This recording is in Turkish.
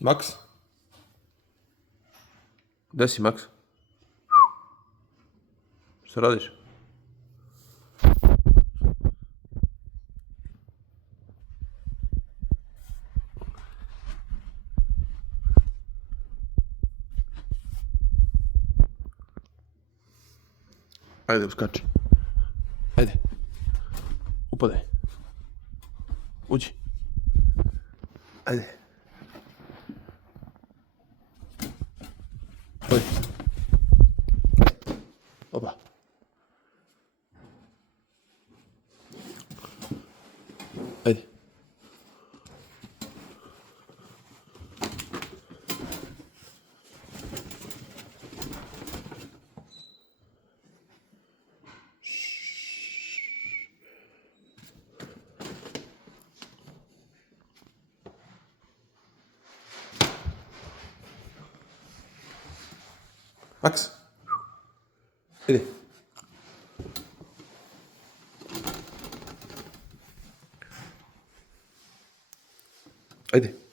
Maks? Gde si, Maks? Šta radiš? Ajde, uskači. Ajde. Upadaj. Uđi. Ajde. Oj. Oba. Ajde. Maks? Ajde. Ajde.